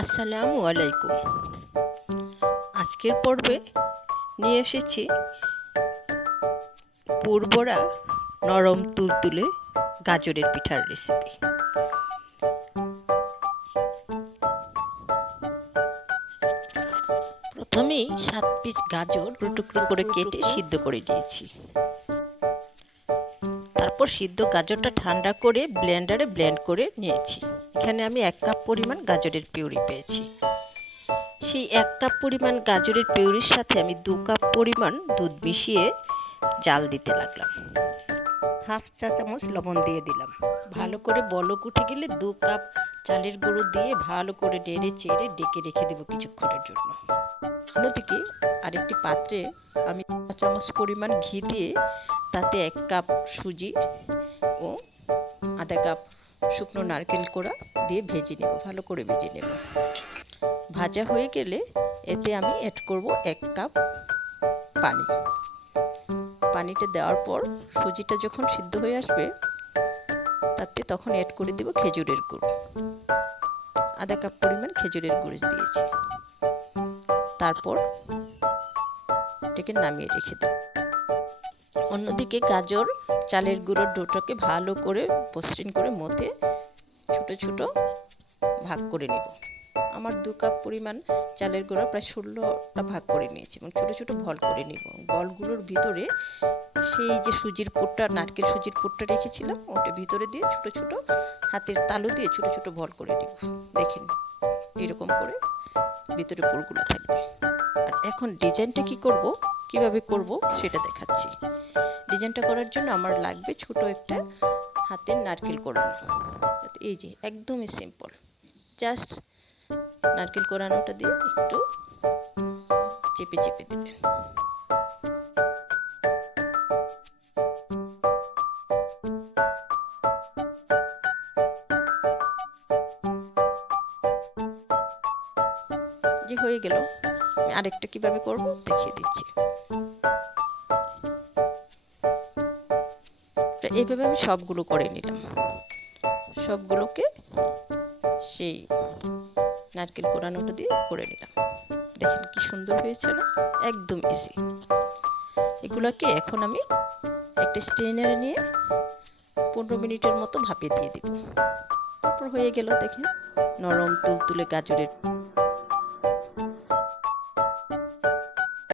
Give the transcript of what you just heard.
আসসালামু আলাইকুম। আজকের পর্বে নিয়ে এসেছি পুরবরা নরম তুলতুলে গাজরের পিঠার রেসিপি। প্রথমেই 7 পিস গাজর টুকরো করে কেটে সিদ্ধ করে নিয়েছি। তারপর সিদ্ধ গাজরটা ঠান্ডা করে ব্লেন্ডারে ব্লেন্ড করে নিয়েছি। এখানে আমি 1 কাপ পরিমাণ গাজরের পিউরি পেয়েছি। সেই 1 কাপ পরিমাণ গাজরের পিউরির সাথে আমি 2 কাপ পরিমাণ দুধ মিশিয়ে জাল দিতে লাগলাম। হাফ চা চামচ লবণ দিয়ে দিলাম। ভালো করে বলক উঠে গেলে 2 কাপ চালের গুঁড়ো দিয়ে ভালো করে নেড়ে চেড়ে ডেকে রেখে দেবো কিছুক্ষণের জন্য। অন্যদিকে আরেকটি পাত্রে আমি 1 চামচ পরিমাণ ঘি দিয়ে তাতে 1 কাপ সুজি ও আধা কাপ শুকনো নারকেল কোড়া দিয়ে ভেজে নেব, ভালো করে ভেজে নেব। ভাজা হয়ে গেলে এতে আমি অ্যাড করব 1 কাপ পানি। পানিটা দেওয়ার পর সুজিটা যখন সিদ্ধ হয়ে আসবে তাতে তখন অ্যাড করে দেব খেজুরের গুড়। আধা কাপ পরিমাণ খেজুরের গুড় দিয়েছি। তারপর এটাকে নামিয়ে রেখে দেব। অন্যদিকে গাজর চালের গুঁড়োর ডোটাকে ভালো করে মসৃণ করে মথে ছোট ছোট ভাগ করে নেব। আমার 2 কাপ পরিমাণ চালের গুঁড়া প্রায় 16টা ভাগ করে নিয়েছি এবং ছোট ছোট বল করে নেব। বলগুলোর ভিতরে সেই যে সুজির পুরটা, নারকেল সুজির পুরটা রেখেছিলাম ওটা ভিতরে দিয়ে ছোট ছোট হাতের তালু দিয়ে ছোট ছোট বল করে নেব। দেখেন এরকম করে ভিতরে পুরগুলো থাকবে। আর এখন ডিজাইনটা কিভাবে করব সেটা দেখাচ্ছি। ডিজাইনটা করার জন্য আমার লাগবে ছোট একটা হাতের নারকেল কোড়ানো। এই যে একদমই সিম্পল, জাস্ট নারকেল কোড়ানোটা দিয়ে একটু চেপে চেপে দেবেন। যে হয়ে গেল, আমি আরেকটা কিভাবে করব দেখিয়ে দিচ্ছি। এইভাবে আমি সবগুলো করে নিলাম। সবগুলোকে সেই নারকেল কোড়ানোটা দিয়ে করে নিলাম। দেখেন কি সুন্দর হয়েছে না, একদম ইজি। এগুলোকে এখন আমি একটা স্ট্রেনারে নিয়ে 15 মিনিটের মতো ভাপে দিয়ে দেব। তারপর হয়ে গেল দেখেন নরম তুলতুলে গাজরের